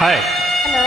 Hi. Hello.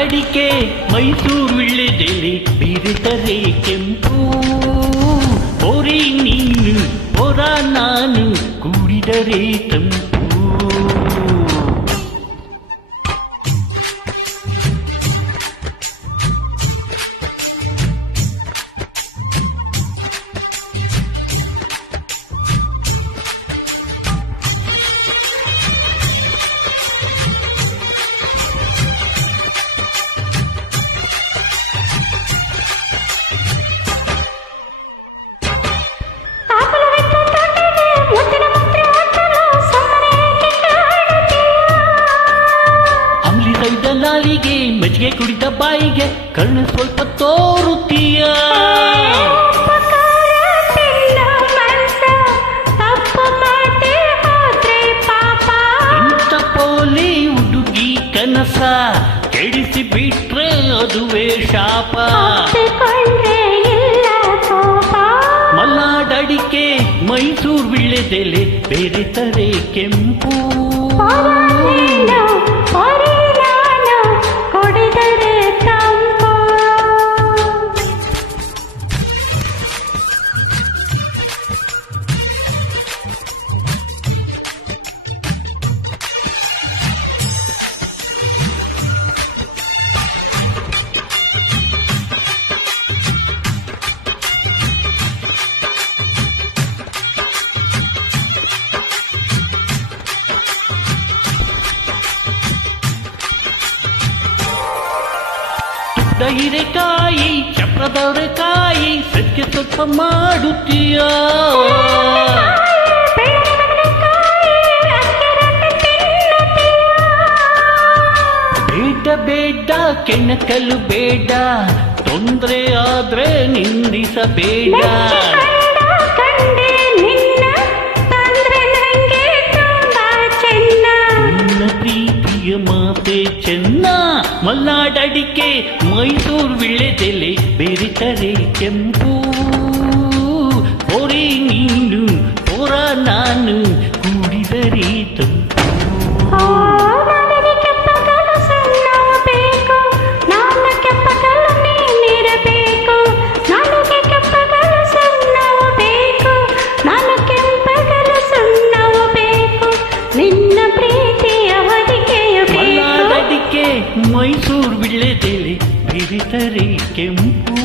ಅಡಿಕೆ ಮೈಸೂರು ವಿಳ್ಳೆದೆಲೆ ಬಿರಿತರೆ ಕೆಂಪು ಪೊರೆ ನೀನು ಪೊರ ನಾನು ಕೂಡಿದರೆ ತಂಪು. ನಾಲಿಗೆ ಮಜ್ಜಿಗೆ ಕುಡಿದ ಬಾಯಿಗೆ ಕಣ್ಣು ಸ್ವಲ್ಪ ತೋರುತ್ತೀಯ. ಇಂಥ ಪೋಲಿ ಹುಡುಗಿ ಕನಸ ಕೆಡಿಸಿ ಬಿಟ್ರೆ ಅದುವೇ ಶಾಪ. ಮಲ್ನಾಡಡಿಕೆ ಮೈಸೂರು ವಿಳ್ಳೆದೆಲೆ ಬೆರೆತರೆ ಕೆಂಪು. ಹಿರೇಕಾಯಿ ಚಪ್ರದವರೆಕಾಯಿ ಸಜ್ಜೆ ಸ್ವಲ್ಪ ಮಾಡುತ್ತೀಯ. ಬೇಡ ಬೇಡ ಕೆಣಕಲು ಬೇಡ, ತೊಂದರೆ ಆದ್ರೆ ನಿಂದಿಸಬೇಡ. ಪ್ರೀತಿಯ ಮಾತೆ ಚೆನ್ನ. ಮಲ್ನಾಡಡಿಕೆ ಮೈಸೂರು ವಿಳ್ಳೆದೆಲೆ ಬೆರೆತರೆ ಕೆಂಪು. ಪೊರೆ ನೀನು ಪೊರ ನಾನು ಕೂಡಿದರೆ ತಂಪು. ಮೈಸೂರು ವಿಳ್ಳೆದೆಲೆ ಬೆರೆತರೆ ಕೆಂಪು.